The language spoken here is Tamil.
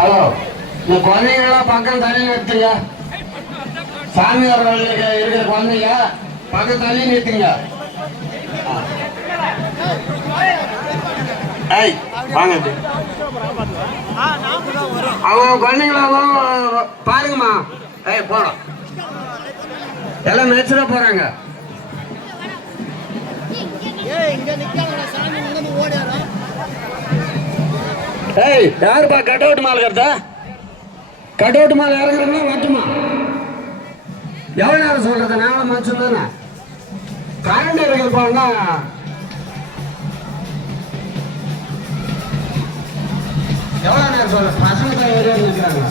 ஹலோ, இந்த குழந்தைங்களாம் பக்கம் தள்ளி நிறுத்துங்க. சாமி இருக்கிற குழந்தைங்க பக்கம் தள்ளி நிறுத்துங்க. வாங்க, அவங்க குழந்தைங்களாவும் பாருங்கம்மா. போறோம், எல்லாம் மேட்சா போறாங்க. யாருப்பா கட் அவுட் மால் கருத்தா? கட் அவுட் மால் இறங்குறதுனா மட்டுமா? எவ்வளவு நேரம் சொல்றது? நாங்களும் மனுஷன் தானே. கரண்ட் இருப்பாங்கன்னா எவ்வளவு நேரம் சொல்ற? பசங்க தான் ஏரியா இருக்கிறாங்க.